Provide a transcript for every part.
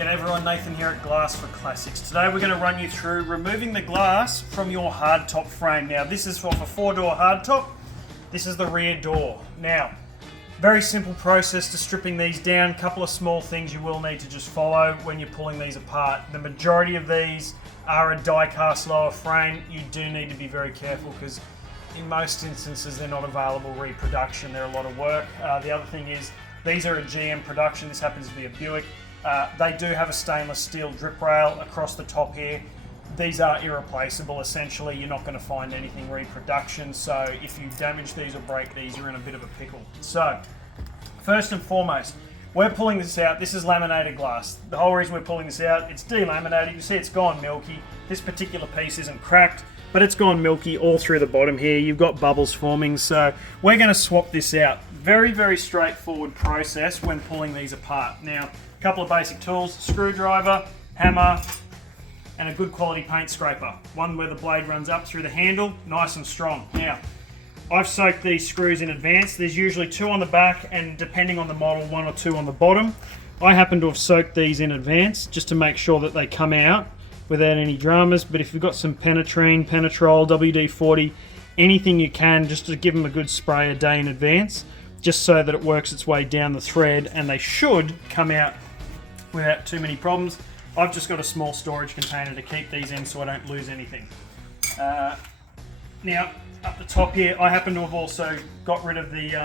G'day everyone, Nathan here at Glass for Classics. Today we're going to run you through removing the glass from your hardtop frame. Now this is for a 4-door hardtop. This is the rear door. Now, very simple process to stripping these down. Couple of small things you will need to just follow when you're pulling these apart. The majority of these are a die-cast lower frame. You do need to be very careful because in most instances they're not available reproduction. They're a lot of work. The other thing is these are a GM production. This happens to be a Buick. They do have a stainless steel drip rail across the top here. These are irreplaceable essentially. You're not going to find anything reproduction, so if you damage these or break these, you're in a bit of a pickle. So first and foremost, we're pulling this out. This is laminated glass. The whole reason we're pulling this out, it's delaminated. You see it's gone milky. This particular piece isn't cracked, but it's gone milky all through the bottom here. You've got bubbles forming, so we're going to swap this out. Very, very straightforward process when pulling these apart. Now, a couple of basic tools: screwdriver, hammer, and a good quality paint scraper. One where the blade runs up through the handle, nice and strong. Now, I've soaked these screws in advance. There's usually 2 on the back and depending on the model, 1 or 2 on the bottom. I happen to have soaked these in advance just to make sure that they come out without any dramas. But if you've got some penetrine, penetrol, WD-40, anything you can, just to give them a good spray a day in advance, just so that it works its way down the thread and they should come out without too many problems. I've just got a small storage container to keep these in so I don't lose anything. Now, up the top here, I happen to have also got rid of the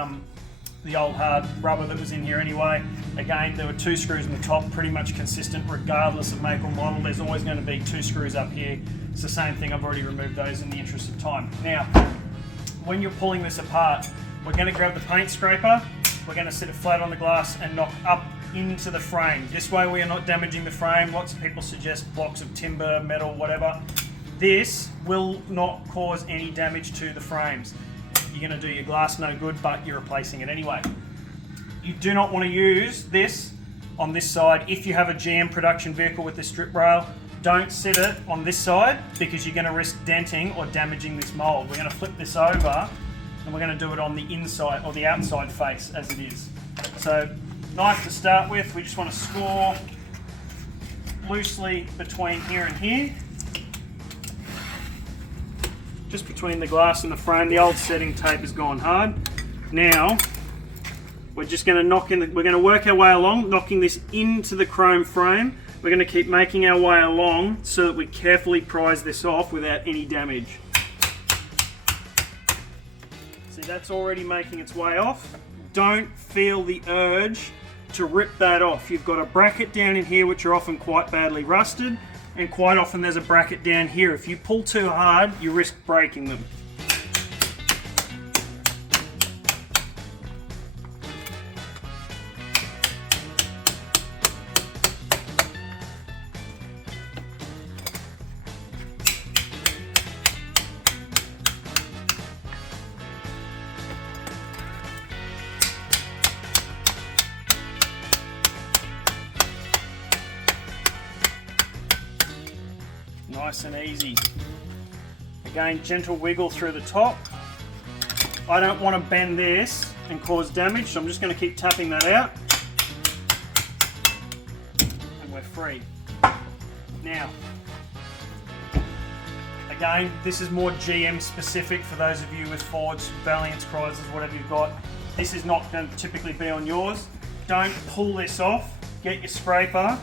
old hard rubber that was in here anyway. Again, there were 2 screws in the top, pretty much consistent regardless of make or model. There's always going to be 2 screws up here. It's the same thing, I've already removed those in the interest of time. Now, when you're pulling this apart, we're going to grab the paint scraper, we're going to sit it flat on the glass and knock up into the frame. This way we are not damaging the frame. Lots of people suggest blocks of timber, metal, whatever. This will not cause any damage to the frames. You're going to do your glass no good, but you're replacing it anyway. You do not want to use this on this side. If you have a GM production vehicle with this strip rail, don't sit it on this side because you're going to risk denting or damaging this mold. We're going to flip this over and we're going to do it on the inside or the outside face as it is. So, knife to start with, we just want to score loosely between here and here. Just between the glass and the frame. The old setting tape has gone hard. Now, we're just going to we're going to work our way along, knocking this into the chrome frame. We're going to keep making our way along so that we carefully prise this off without any damage. See, that's already making its way off. Don't feel the urge to rip that off. You've got a bracket down in here which are often quite badly rusted, and quite often there's a bracket down here. If you pull too hard, you risk breaking them. Nice and easy. Again, gentle wiggle through the top. I don't want to bend this and cause damage, so I'm just going to keep tapping that out. And we're free. Now, again, this is more GM specific for those of you with Fords, Valiants, Chrysers, whatever you've got. This is not going to typically be on yours. Don't pull this off. Get your scraper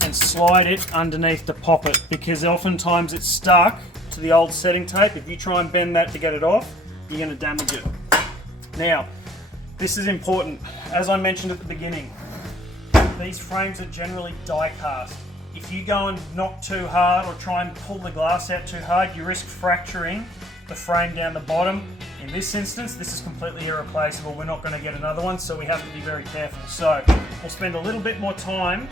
and slide it underneath to pop it, because oftentimes it's stuck to the old setting tape. If you try and bend that to get it off, you're going to damage it. Now, this is important. As I mentioned at the beginning, these frames are generally die cast. If you go and knock too hard or try and pull the glass out too hard, you risk fracturing the frame down the bottom. In this instance, this is completely irreplaceable. We're not going to get another one, so we have to be very careful. So we'll spend a little bit more time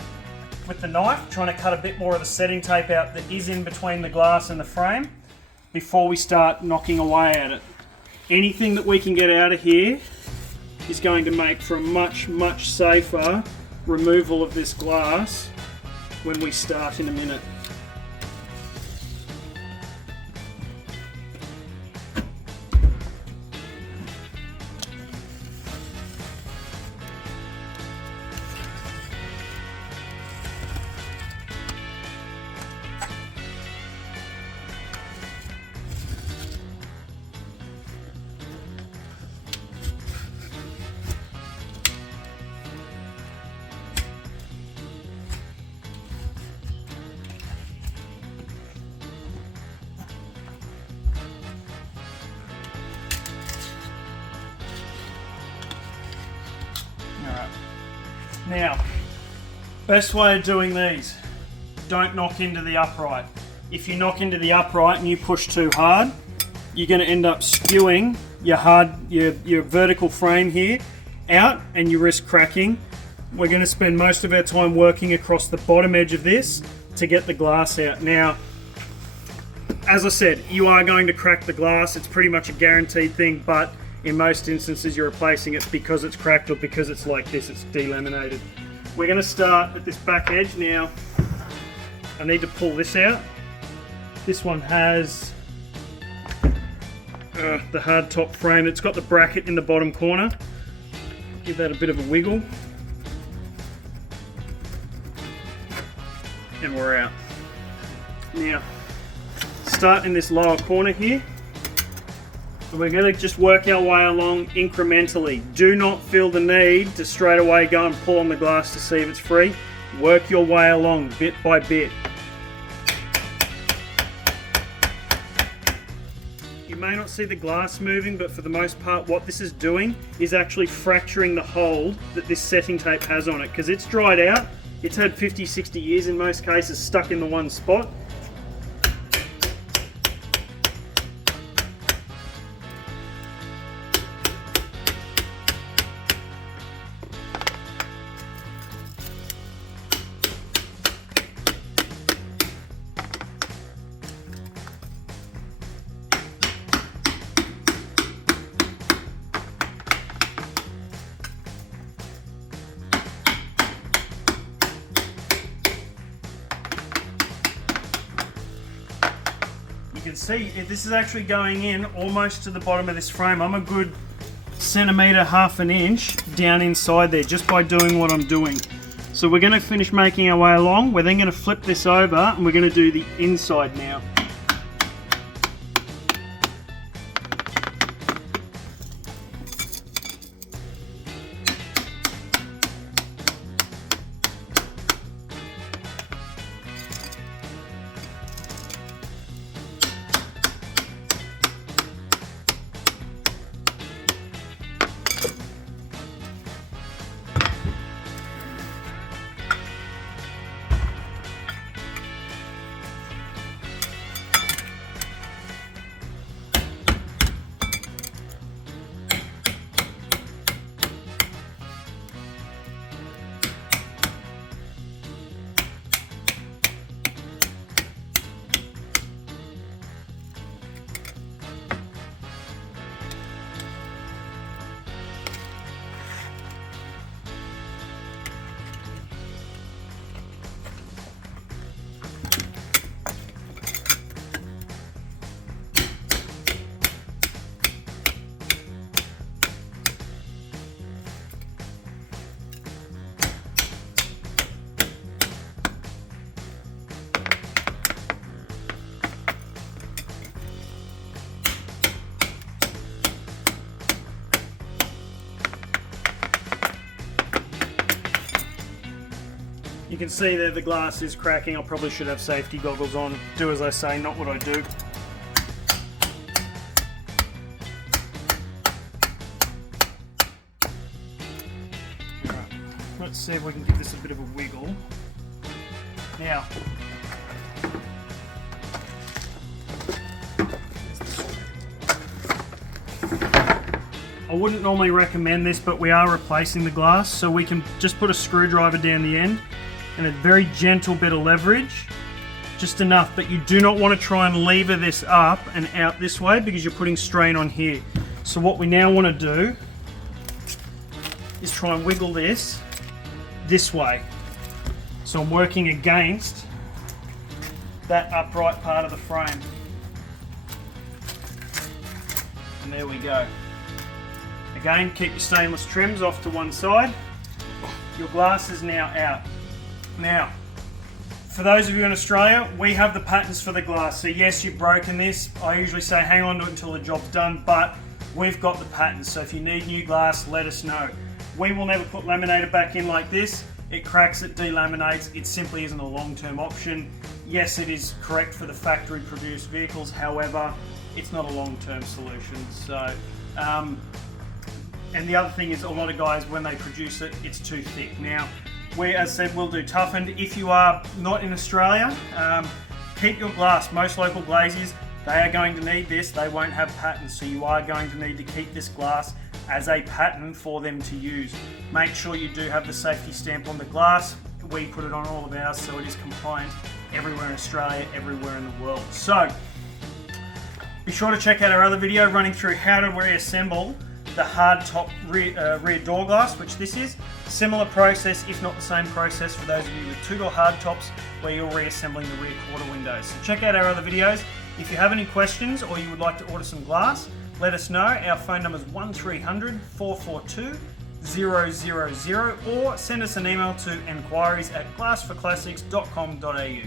with the knife, trying to cut a bit more of the setting tape out that is in between the glass and the frame before we start knocking away at it. Anything that we can get out of here is going to make for a much, much safer removal of this glass when we start in a minute. Now, best way of doing these, don't knock into the upright. If you knock into the upright and you push too hard, you're going to end up skewing your vertical frame here out, and you risk cracking. We're going to spend most of our time working across the bottom edge of this to get the glass out. Now, as I said, you are going to crack the glass. It's pretty much a guaranteed thing, but in most instances you're replacing it because it's cracked or because it's like this, it's delaminated. We're going to start at this back edge now. I need to pull this out. This one has the hardtop frame. It's got the bracket in the bottom corner. Give that a bit of a wiggle. And we're out. Now, start in this lower corner here. And we're going to just work our way along incrementally. Do not feel the need to straight away go and pull on the glass to see if it's free. Work your way along bit by bit. You may not see the glass moving, but for the most part what this is doing is actually fracturing the hold that this setting tape has on it, because it's dried out. It's had 50, 60 years in most cases stuck in the one spot. You can see this is actually going in almost to the bottom of this frame. I'm a good centimetre, half an inch down inside there just by doing what I'm doing. So we're going to finish making our way along. We're then going to flip this over and we're going to do the inside now. You can see there the glass is cracking. I probably should have safety goggles on. Do as I say, not what I do. Right, let's see if we can give this a bit of a wiggle. Now, I wouldn't normally recommend this, but we are replacing the glass, so we can just put a screwdriver down the end and a very gentle bit of leverage, just enough, but you do not want to try and lever this up and out this way because you're putting strain on here. So what we now want to do is try and wiggle this way. So I'm working against that upright part of the frame. And there we go. Again, keep your stainless trims off to one side. Your glass is now out. Now, for those of you in Australia, we have the patents for the glass. So yes, you've broken this. I usually say hang on to it until the job's done, but we've got the patents. So if you need new glass, let us know. We will never put laminator back in like this. It cracks, it delaminates. It simply isn't a long-term option. Yes, it is correct for the factory produced vehicles. However, it's not a long-term solution. So And the other thing is, a lot of guys, when they produce it, it's too thick. Now, we, as said, will do toughened. If you are not in Australia, keep your glass. Most local glaziers, they are going to need this. They won't have patterns, so you are going to need to keep this glass as a pattern for them to use. Make sure you do have the safety stamp on the glass. We put it on all of ours, so it is compliant everywhere in Australia, everywhere in the world. So, be sure to check out our other video running through how to reassemble the hardtop rear door glass, which this is. Similar process, if not the same process, for those of you with two-door hardtops where you're reassembling the rear quarter windows. So check out our other videos. If you have any questions or you would like to order some glass, let us know. Our phone number is 1300 442 000, or send us an email to enquiries@glassforclassics.com.au.